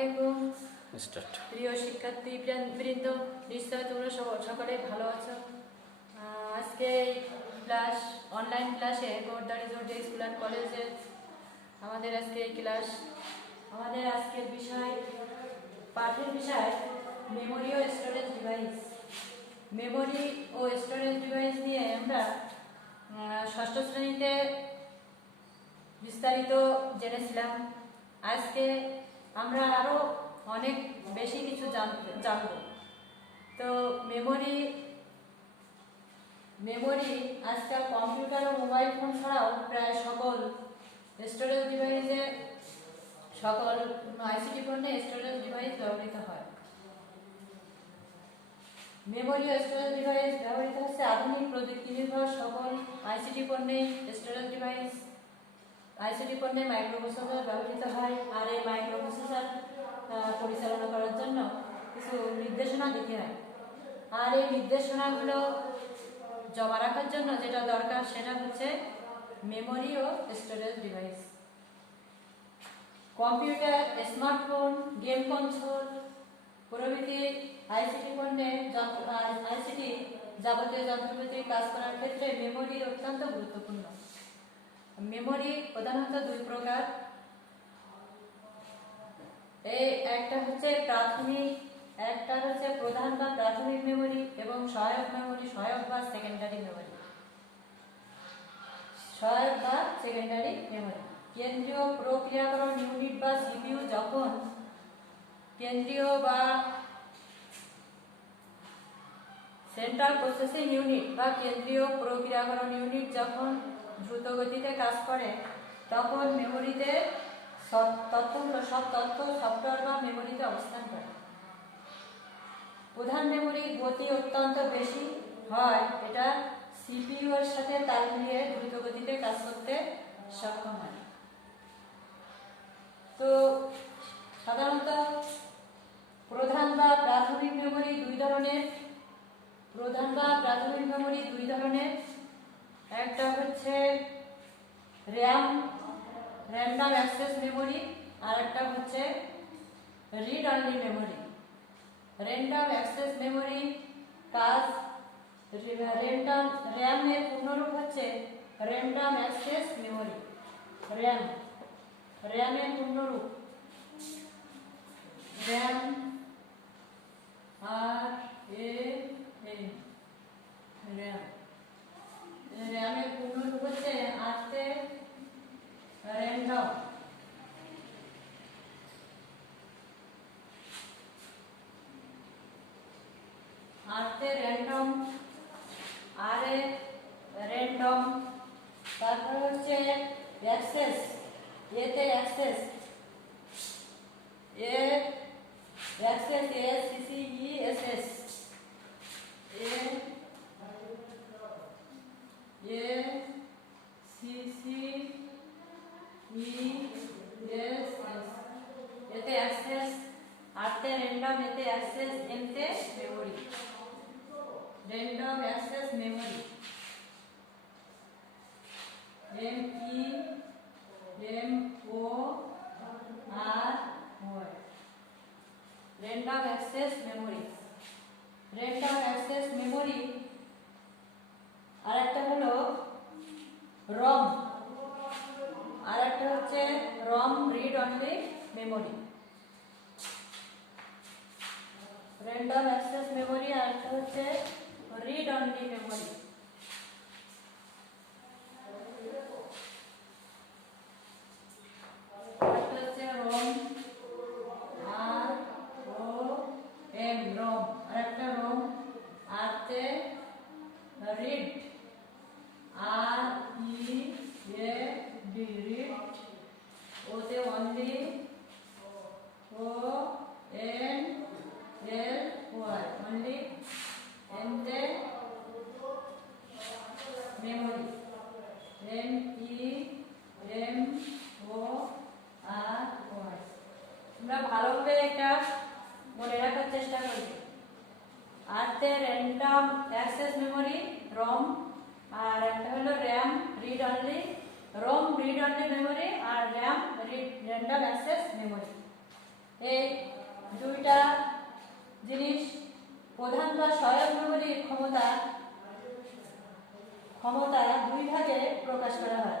আলাইকুম প্রিয় শিক্ষার্থী বৃন্দ, নিশ্চয় তোমরা সকলে ভালো আছো। আজকে ক্লাস অনলাইন ক্লাসে গোরদারি জোরডে স্কুল অ্যান্ড কলেজে আমাদের আজকে এই ক্লাস। আমাদের আজকের বিষয়, পাঠের বিষয় মেমোরি ও স্টোরেজ ডিভাইস। মেমোরি ও স্টোরেজ ডিভাইস নিয়ে আমরা ষষ্ঠ শ্রেণীতে বিস্তারিত জেনেছিলাম। আজকে আমরা আরও অনেক বেশি কিছু জানব। তো মেমোরি আজকাল কম্পিউটার ও মোবাইল ফোন ছাড়াও প্রায় সকল স্টোরেজ ডিভাইসে, সকল আইসিটি পণ্যে স্টোরেজ ডিভাইস ব্যবহৃত হয়। মেমোরি ও স্টোরেজ ডিভাইস ব্যবহৃত হচ্ছে আধুনিক প্রযুক্তি নির্ভর সকল আইসিটি পণ্যে স্টোরেজ ডিভাইস। আইসিটি পণ্যে মাইক্রোপ্রসেসর ব্যবহৃত হয়, আর এই মাইক্রোপ্রসেসর পরিচালনা করার জন্য কিছু নির্দেশনা দিতে হয়। আর এই নির্দেশনাগুলো জমা রাখার জন্য যেটা দরকার সেটা হচ্ছে মেমোরি ও storage device. Computer, smartphone, game console প্রভৃতি আইসিটি পণ্যে আইসিটি যাবতীয় যন্ত্রপাতি কাজ করার ক্ষেত্রে মেমোরি অত্যন্ত গুরুত্বপূর্ণ। মেমোরি প্রধানত দুই প্রকার। একটা হচ্ছে প্রধান বা প্রাথমিক মেমোরি এবং সহায়ক মেমোরি, সহায়ক বা সেকেন্ডারি মেমোরি। কেন্দ্রীয় প্রক্রিয়াকরণ ইউনিট বা সিপিইউ যখন কেন্দ্রীয় বা সেন্ট্রাল প্রসেসিং ইউনিট বা কেন্দ্রীয় প্রক্রিয়াকরণ ইউনিট যখন দ্রুত গতিতে কাজ করে, তখন মেমোরিতে সব তথ্য সফটওয়্যার বা মেমোরিতে অবস্থান করে। প্রধান মেমোরি গতি অত্যন্ত বেশি হয়, এটা সিপিইউ এর সাথে তাল মিলিয়ে দ্রুত গতিতে কাজ করতে সক্ষম হয়। তো সাধারণত প্রধান বা প্রাথমিক মেমোরি দুই ধরনের। একটা হচ্ছে র্যান্ডম অ্যাক্সেস মেমোরি, আর একটা হচ্ছে read only memory. Random access memory কাজ র্যাম এর পূর্ণরূপ হচ্ছে র্যান্ডম অ্যাক্সেস মেমোরি। র্যাম এর পূর্ণরূপ র্যাম, র্যামের পূর্ণরূপ হচ্ছে র্যান্ডম। র্যান্ডম। তারপর হচ্ছে অ্যাক্সেস, এতে অ্যাক্সেস, ACCESS, এতে অ্যাক্সেস। আরতে র্যান্ডম, এতে অ্যাক্সেস, এমতে memory. Random access memory MEMORY। Random access memory. আরেকটা হলো রম, আরেকটা হচ্ছে ROM read only memory. Random access memory, আরেকটা হচ্ছে রিড অনলি মেমোরি। ভালোভাবে এটা মনে রাখার চেষ্টা করবে। আরতে র্যান্ডম অ্যাক্সেস মেমোরি রম, আর একটা হলো র্যাম রিড অনলি মেমোরি, আর র্যান্ডম অ্যাক্সেস মেমোরি। এই প্রধান বা সহায়ক মেমোরির ক্ষমতা দুই ভাগে প্রকাশ করা হয়।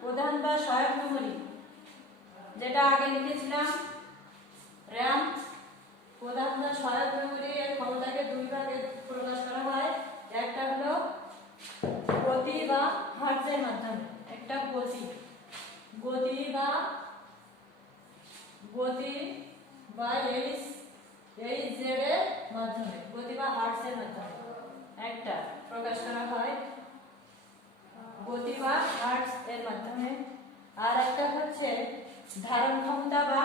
প্রধান বা সহায়ক মেমোরি, যেটা আগে লিখেছিলাম র্যাম, প্রধান বা সহায়ক মেমোরি এর ক্ষমতাকে দুই ভাগে প্রকাশ করা হয়। একটা হলো গতি বা হার্টজের মাধ্যমে, একটা গতি বা এইচ জেড এর মাধ্যমে, গতি বা হার্টজের মাধ্যমে একটা প্রকাশ করা হয়, গতি বা হার্টজ এর মাধ্যমে। আর একটা হচ্ছে ধারণ ক্ষমতা বা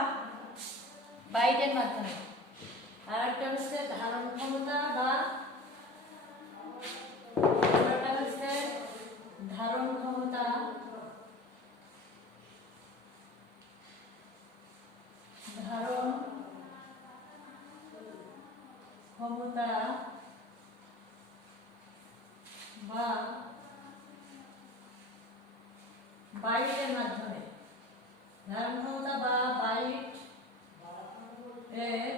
বাইটের মাধ্যমে। আর একটা হচ্ছে ধারণ ক্ষমতা বা বাইটের মাধ্যমে, ধারণ ক্ষমতা বা বাইট এর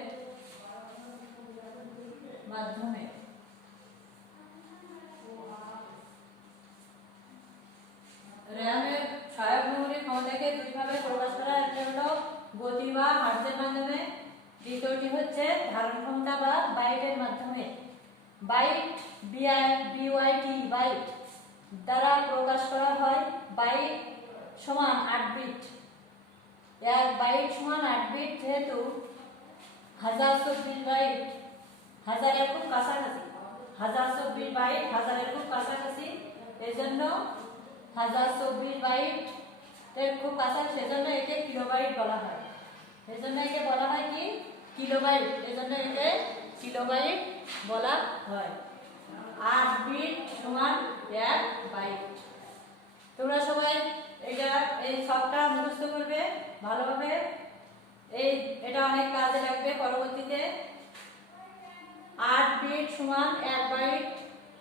মাধ্যমে। র্যামের সহায়ক মেমোরির ক্ষমতাকে দুইভাবে প্রকাশ করা হয়, একটা হলো গতি বা হার্টজের মাধ্যমে, দ্বিতীয়টি হচ্ছে ধারণ ক্ষমতা বা বাইটের মাধ্যমে। বাইট বিআইটি বাইট দ্বারা প্রকাশ করা হয়। বাইট সমান 8 বিট, এক বাইট সমান 8 বিট, যেহেতু 1024 বাইট হাজারের খুব কাছাকাছি, 1024 বাইট হাজারের খুব কাছাকাছি, এজন্য 1024 বাইট এর খুব কাছাকাছি, সেজন্য একে কিলোবাইট বলা হয়। এজন্য একে বলা হয় কি কিলোবাইট, এজন্য একে কিলোবাইট বলা হয়। 8 বিট সমান 1 বাইট। তোমরা সবাই এই সবটা মুখস্থ করবে ভালোভাবে, এটা অনেক কাজে লাগবে পরবর্তীতে। 8 বিট সমান 1 বাইট,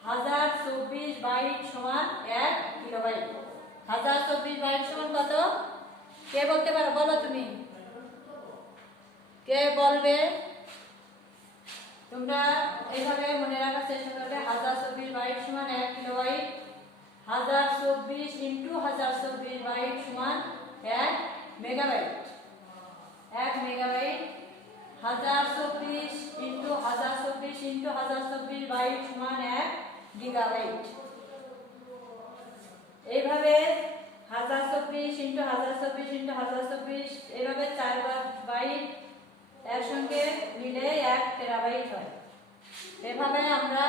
1024 বাইট সমান 1 কিলোবাইট। 1024 বাইট সমান কত? কে বলতে পারো? বলো তুমি, কে বলবে? তোমরা এইভাবে মনে রাখার চেষ্টা করবে। 1024 বাইট সমান 1 কিলোবাইট, 1024 ইন্টু 1024 বাইট সমান 1 megabyte. 1 megabyte 1024 into 1024 into 1024 byte সমান 1 গিগাবাইট। এইভাবে 1024 ইন্টু 1024 ইন্টু 1024 এইভাবে 4 বাইট একসঙ্গে মিলে 1 টেরাবাইট হয়। এভাবে আমরা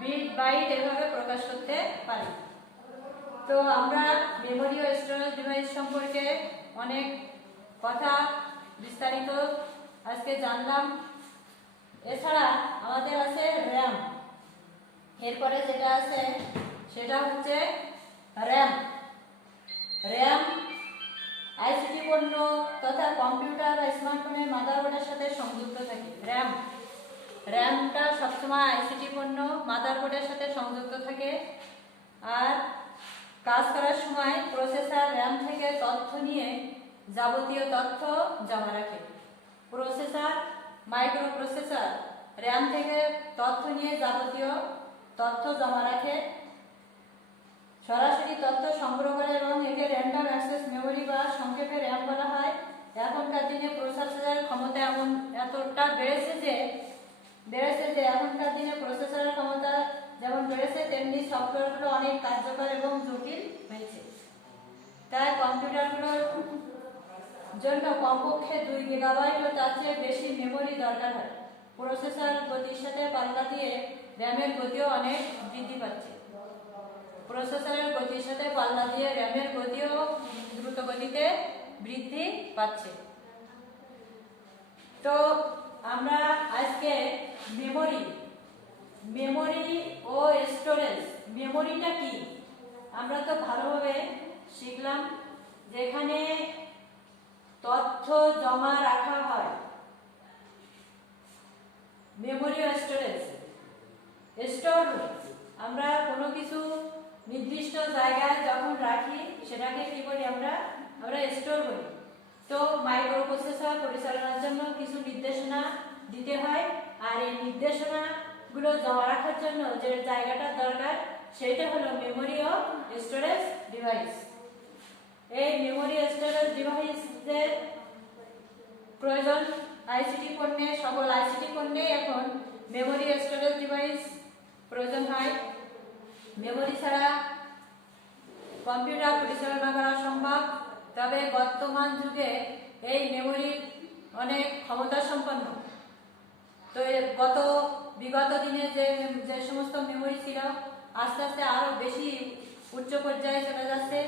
বিট বাইট এভাবে প্রকাশ করতে পারি। তো আমরা মেমোরি ও স্টোরেজ ডিভাইস সম্পর্কে অনেক কথা বিস্তারিত আজকে জানলাম। এছাড়া আমাদের আছে র্যাম, এরপরে যেটা আছে সেটা হচ্ছে র্যাম আইসিটি পণ্য তথা কম্পিউটার বা স্মার্টফোনের মাদারবোর্ডের সাথে সংযুক্ত থাকে। র্যামটা সবসময় আইসিটি পণ্য মাদারবোর্ডের সাথে সংযুক্ত থাকে। আর কাজ করার সময় প্রসেসর র্যাম থেকে তথ্য নিয়ে যাবতীয় তথ্য জমা রাখে। মাইক্রোপ্রসেসর র্যাম থেকে তথ্য নিয়ে যাবতীয় তথ্য জমা রাখে, সরাসরি তথ্য সংগ্রহ করে এবং একে র্যান্ডম অ্যাক্সেস মেমোরি বা সংক্ষেপে র্যাম বলা হয়। এখনকার দিনে প্রসেসরের ক্ষমতা এতটা বেড়েছে যে এখনকার দিনে প্রসেসরের ক্ষমতা যেমন বেড়েছে তেমনি সফটওয়্যারগুলো অনেক কার্যকর এবং জটিল হয়েছে। তাই কম্পিউটারগুলোর জন্য কমপক্ষে 2 গিগাবাইট ও তার চেয়ে বেশি মেমোরি দরকার হয়। প্রসেসর গতির সাথে পাল্লা দিয়ে র্যামের গতিও অনেক বৃদ্ধি পাচ্ছে। প্রসেসরের গতির সাথে পাল্লা দিয়ে র্যামের গতিও দ্রুত গতিতে বৃদ্ধি পাচ্ছে। তো আমরা আজকে মেমোরি ও স্টোরেজ, মেমোরিটা কি আমরা তো ভালোভাবে শিখলাম, যেখানে তথ্য জমা রাখা হয়। মেমোরি ও স্টোরেজ স্টোর, আমরা কোনো কিছু নির্দিষ্ট জায়গায় যখন রাখি সেটাকে কি করি আমরা স্টোর করি। তো মাইক্রোপ্রসেসর পরিচালনার জন্য কিছু নির্দেশনা দিতে হয়। আর এই নির্দেশনাগুলো জমা রাখার জন্য যে জায়গাটার দরকার সেটা হলো মেমোরি ও স্টোরেজ ডিভাইস। এই মেমোরি স্টোরেজ ডিভাইসের প্রয়োজন আইসিটি পণ্যে, সকল আইসিটি পণ্যে এখন মেমোরি স্টোরেজ ডিভাইস প্রয়োজন হয়। মেমোরি ছাড়া কম্পিউটার পরিচালনা করা সম্ভব, তবে বর্তমান যুগে এই মেমোরি অনেক ক্ষমতা সম্পন্ন। তো বিগত দিনে যে সমস্ত মেমোরি ছিল আস্তে আস্তে আরো বেশি উচ্চ পর্যায়ে চলে যাচ্ছে,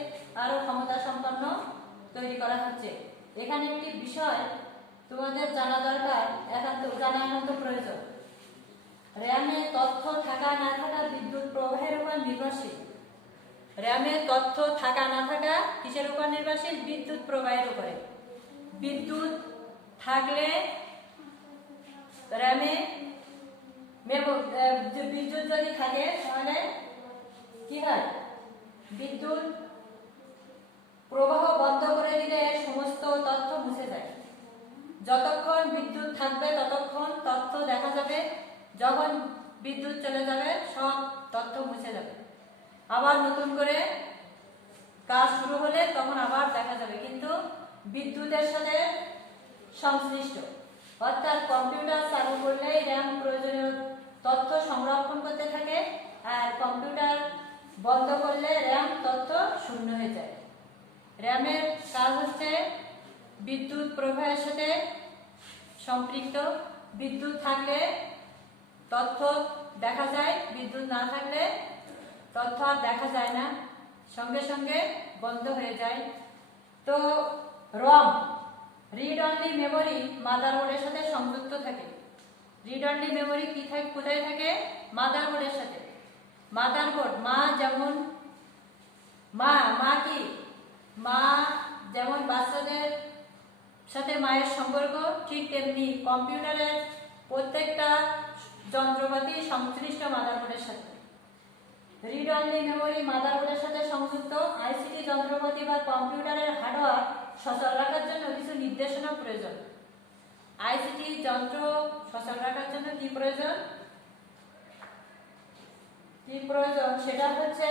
আরো ক্ষমতা সম্পন্ন তৈরি করা হচ্ছে। এখানে একটি বিষয় তোমাদের জানা দরকার, একান্ত প্রয়োজন। র্যামে তথ্য থাকা না থাকা বিদ্যুৎ প্রবাহের উপর নির্ভরশীল। র্যামে তথ্য থাকা না থাকা কিসের উপর নির্ভরশীল? বিদ্যুৎ প্রবাহের উপরে। বিদ্যুৎ থাকলে র্যামে বিদ্যুৎ যদি থাকে তাহলে কি হয়? বিদ্যুৎ প্রবাহ বন্ধ করে দিলে সমস্ত তথ্য মুছে যায়। যতক্ষণ বিদ্যুৎ থাকবে ততক্ষণ তথ্য দেখা যাবে, যখন বিদ্যুৎ চলে যাবে সব তথ্য মুছে যাবে। আবার নতুন করে কাজ শুরু হলে তখন আবার দেখা যাবে, কিন্তু বিদ্যুতের সাথে সংশ্লিষ্ট। অর্থাৎ কম্পিউটার চালু করলেই র্যাম প্রয়োজনীয় তথ্য সংরক্ষণ করতে থাকে, আর কম্পিউটার বন্ধ করলে র্যাম তথ্য শূন্য হয়ে যায়। র্যামের কাজ হচ্ছে বিদ্যুৎ প্রবাহের সাথে সম্পৃক্ত। বিদ্যুৎ থাকলে তথ্য দেখা যায়, বিদ্যুৎ না থাকলে তথ্য আর দেখা যায় না, সঙ্গে সঙ্গে বন্ধ হয়ে যায়। তো রম রিড অনলি মেমোরি মাদারবোর্ডের সাথে সংযুক্ত থাকে। রিড অনলি মেমোরি কি থাকে, কোথায় থাকে? মাদারবোর্ডের সাথে। মাদারবোর্ড মা কি মা যেমন বাচ্চাদের সাথে মায়ের সম্পর্ক, ঠিক তেমনি কম্পিউটারের প্রত্যেকটা যন্ত্রপাতি সংশ্লিষ্ট মাদারবোর্ডের সাথে। রিড অনলি মেমোরি মাদারবোর্ডের সাথে সংযুক্ত। আইসিটি যন্ত্রপাতি বা কম্পিউটারের হার্ডওয়্যার সচল রাখার জন্য কিছু নির্দেশনা প্রয়োজন। আইসিটি যন্ত্র সচল রাখার জন্য কি প্রয়োজন? সেটা হচ্ছে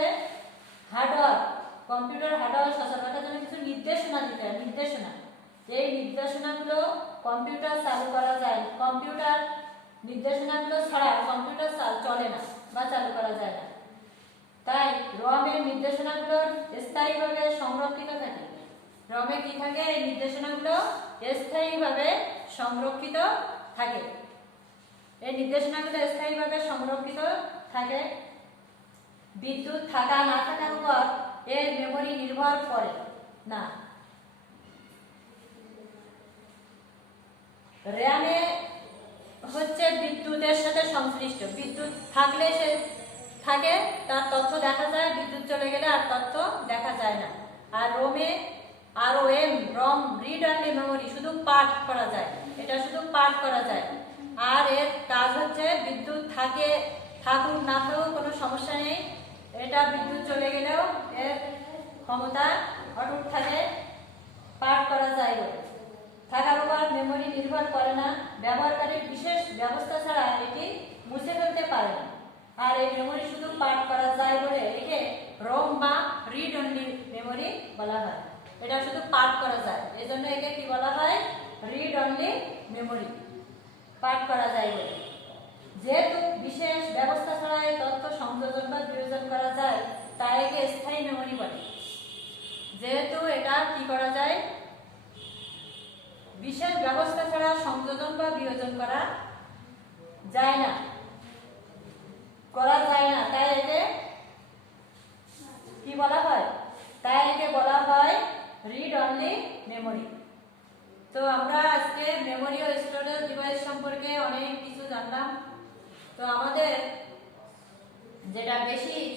হার্ডওয়্যার। কম্পিউটার হার্ডওয়্যার সচল রাখার জন্য কিছু নির্দেশনা দিতে হয়। এই নির্দেশনাগুলো কম্পিউটার চালু করা যায়। কম্পিউটার নির্দেশনাগুলো ছাড়া কম্পিউটার চলে না বা চালু করা যায় না। তাই রমের নির্দেশনাগুলো স্থায়ীভাবে সংরক্ষিত থাকে। রমে কি থাকে? এই নির্দেশনাগুলো স্থায়ীভাবে সংরক্ষিত থাকে। এই নির্দেশনাগুলো স্থায়ীভাবে সংরক্ষিত থাকে। বিদ্যুৎ থাকা না থাকার উপর এর মেমোরি নির্ভর করে না। র্যামে হচ্ছে বিদ্যুতের সাথে সংশ্লিষ্ট। বিদ্যুৎ থাকলে সে থাকে, তার তথ্য দেখা যায়, বিদ্যুৎ চলে গেলে আর তথ্য দেখা যায় না। আর রম রিড অনলি মেমোরি শুধু পাঠ করা যায়, এটা শুধু পাঠ করা যায়। আর এর কাজ হচ্ছে বিদ্যুৎ থাকুক না থাকুক কোনো সমস্যা নেই, এটা বিদ্যুৎ চলে গেলেও এর ক্ষমতা অটুট থাকে, পাঠ করা যায় বলে। থাকার উপর মেমোরি নির্ভর করে না। ব্যবহারকারীর বিশেষ ব্যবস্থা ছাড়া এটি মুছে ফেলতে পারে না। আর এই মেমোরি শুধু পাঠ করা যায় বলে একে রম বা রিড অনলি মেমোরি বলা হয়। এটা শুধু পাঠ করা যায়, এজন্য একে কি বলা হয়? রিড অনলি মেমোরি, পাঠ করা যায় বলে। যেহেতু বিশেষ ব্যবস্থা ছাড়া এই তথ্য সংযোজন বা বিয়োজন করা যায়, তাই একে স্থায়ী মেমোরি বলে। যেহেতু এটা কি করা যায়? বিশেষ ব্যবস্থা ছাড়া সংযোজন বা বিয়োজন করা যায় না, তাই একে কি বলা হয়? তাই একে বলা হয় রিড অনলি মেমোরি। তো আমরা আজকে মেমোরি ও স্টোরেজ ডিভাইস সম্পর্কে অনেক কিছু জানলাম। তো আমাদের যেটা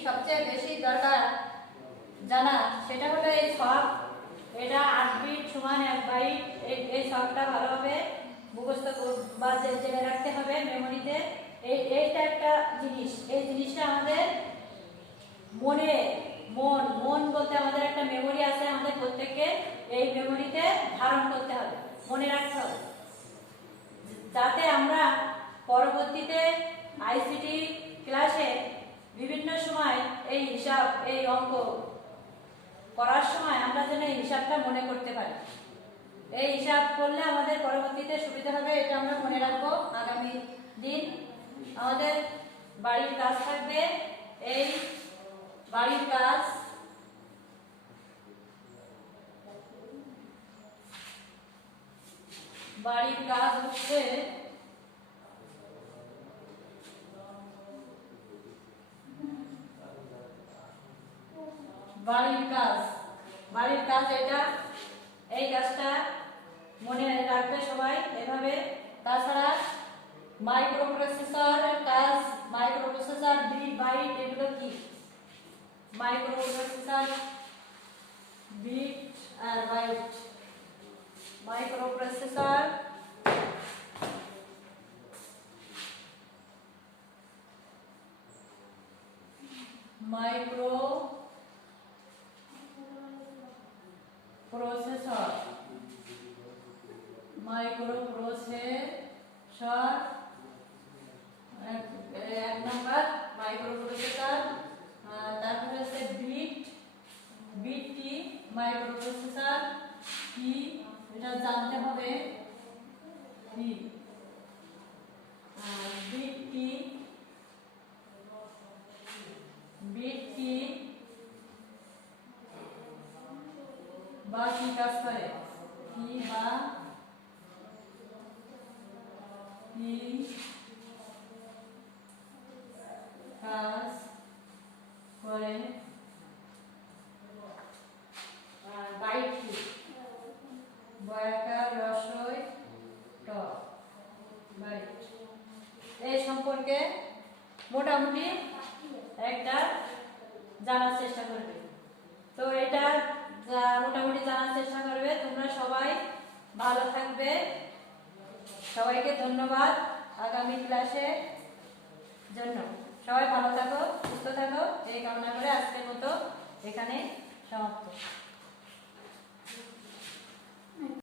সবচেয়ে বেশি দরকার জানা সেটা হলো এই ছক। এটা 8 বিট সমান 1 বাইট। এই ছকটা ভালোভাবে মুখস্থ বা জেনে রাখতে হবে মেমোরিতে। এইটা একটা জিনিস, এই জিনিসটা আমাদের মন বলতে আমাদের একটা মেমোরি আছে, আমাদের প্রত্যেককে এই মেমোরিতে ধারণ করতে হবে, মনে রাখতে হবে। যাতে আমরা পরবর্তীতে আইসিটি ক্লাসে বিভিন্ন সময় এই হিসাব, এই অঙ্ক করার সময় আমরা যেন এই হিসাবটা মনে করতে পারি। এই হিসাব করলে আমাদের পরবর্তীতে সুবিধা হবে, এটা আমরা মনে রাখবো। আগামী দিন আমাদের বাড়ির কাজ থাকবে। এই বাড়ির কাজ হচ্ছে বাড়ির কাজ এটা, এই কাজটা মনে রাখবে সবাই এভাবে। তাছাড়া মাইক্রোপ্রসেসরের কাজ, মাইক্রোপ্রসেসর, বিট, বাইট, এগুলো কি? মাইক্রোপ্রসেসর, বিট আর বাইট। মাইক্রোপ্রসেসর মাইক্রোপ্রসেসর এক নাম্বার মাইক্রোপ্রসেসর। তারপরে হচ্ছে বিট কি? মাইক্রোপ্রসেসর কি এটা জানতে হবে কি। বিট কি বা কি কাজ করে, কি বা কি কাজ করে। বাইট কি? বয়াকার রসই ট, বাইট। এই সম্পর্কে মোটামুটি একটা জানার চেষ্টা করবে। তো এটা মোটামুটি জানার চেষ্টা করবে। তোমরা সবাই ভালো থাকবে। সবাইকে ধন্যবাদ আগামী ক্লাসের জন্য। সবাই ভালো থাকো, সুস্থ থাকো, এই কামনা করে আজকের মতো এখানে সমাপ্ত।